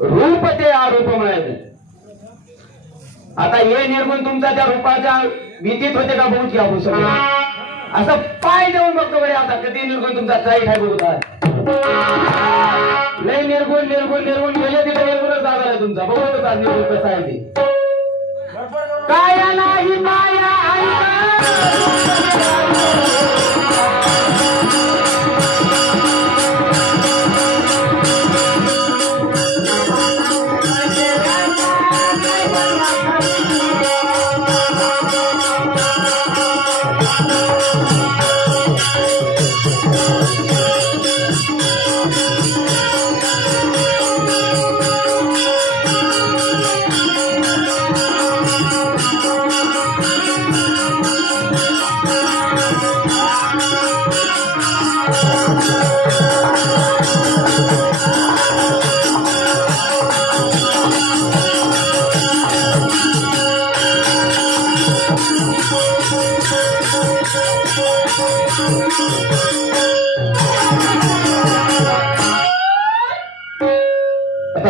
रूप ते आरोप म्हणायचं. आता हे निर्गुण तुमचा त्या रूपाच्या भीतीत होते का बघूच घ्या सगळं. असं पाय देऊन बघतो बरे आता कधी निर्गुण तुमचा काही काय बघतात. लय निर्गुण निर्गुण निर्गुण गेले तिथे निर्गुणच झाला तुमचा. बघतच आज निर्गुण कसा आहे ते. काय नाही माया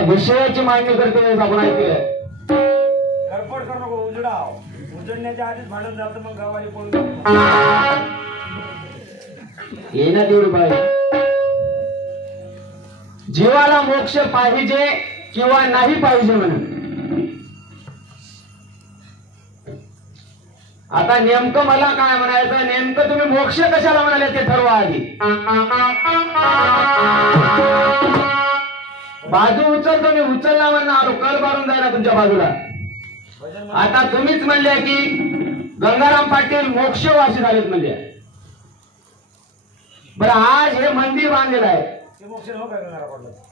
विषयाची मांडणी करते आपण ऐकलं. गडबड करू नको. उजडाव उजडण्याच्या आधीच भांडण झालं मग गावाला पळून येणं तेवढी पाहिजे. जीवाला मोक्ष पाहिजे किंवा नाही पाहिजे म्हणून. आता नेमकं मला काय म्हणायचं, नेमकं तुम्ही मोक्ष कशाला म्हणाले ते ठरवा आधी. बाजू उचलतो मी, उचलला म्हणून आलो कल मारून जायला तुमच्या बाजूला. आता तुम्हीच म्हणले की गंगाराम पाटील मोक्षवासी झालेत म्हणजे. बरं आज हे मंदिर बांधलेलं आहे.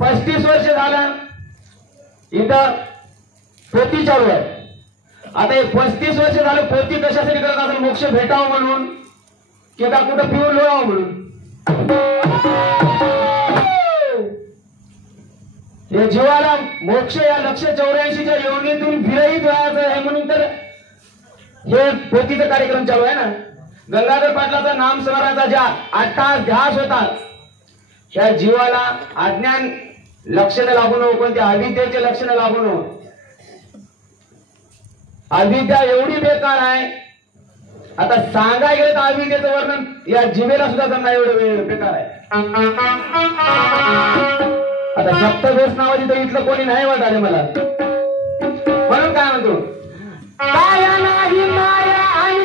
35 वर्ष झालं इथं पोती चालू आहे. आता हे 35 वर्ष झालं पोती कशासाठी करत असेल, मोक्ष भेटावं म्हणून की का कुठं पिऊन लोळावं म्हणून. या जीवाला मोक्ष या 184च्या योनीतून विरहित व्हायचं आहे म्हणून तर हे पोतीचा कार्यक्रम चालू आहे ना. गंगाधर पाटलाचा नाम स्मरणाचा ज्या 8 ध्यास होता त्या जीवाला अज्ञान लक्षणं लागू नको, कोणत्या अविद्येचे लक्षणं लागू नको. अविद्या एवढी बेकार आहे आता सांगाय गेलं तर अविद्येचं वर्णन या जिभेला सुद्धा त्यांना एवढं वेळ बेकार आहे. आता सप्तदोष नावाची तर इथलं कोणी नाही वाटाले मला, म्हणून काय म्हणतो माया नाही माया आणि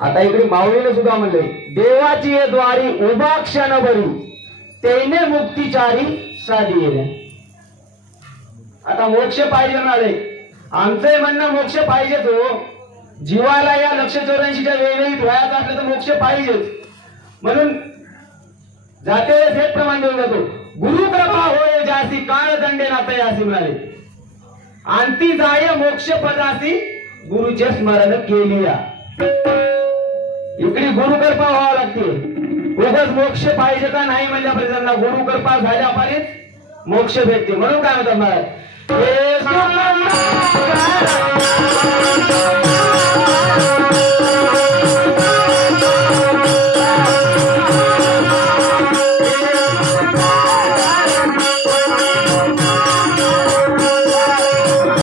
आता इकडे माऊलीने सुद्धा म्हणले देवाची ये द्वारी उभा क्षण भरी तेने मुक्तीचारी साधी येणे. आता मोक्ष पाहिजे म्हणाले, आमचं म्हणणं मोक्ष पाहिजेच हो. जीवाला या 184च्या वेळेत व्हायचं असलं तर मोक्ष पाहिजेच. म्हणून जाते हे प्रमाण देऊन जातो गुरु कृपा होय जासी काळ दंडे नाते असे म्हणाले. अंती जाय मोक्ष पदासी गुरुचे स्मरण केलिया. इकडे गुरुकृपा व्हावं लागते. उगाच मोक्ष पाहिजे का नाही म्हणल्यापर्यंत त्यांना गुरुकृपा झाल्यापर्यंत मोक्ष भेटते. म्हणून काय म्हणतात महाराज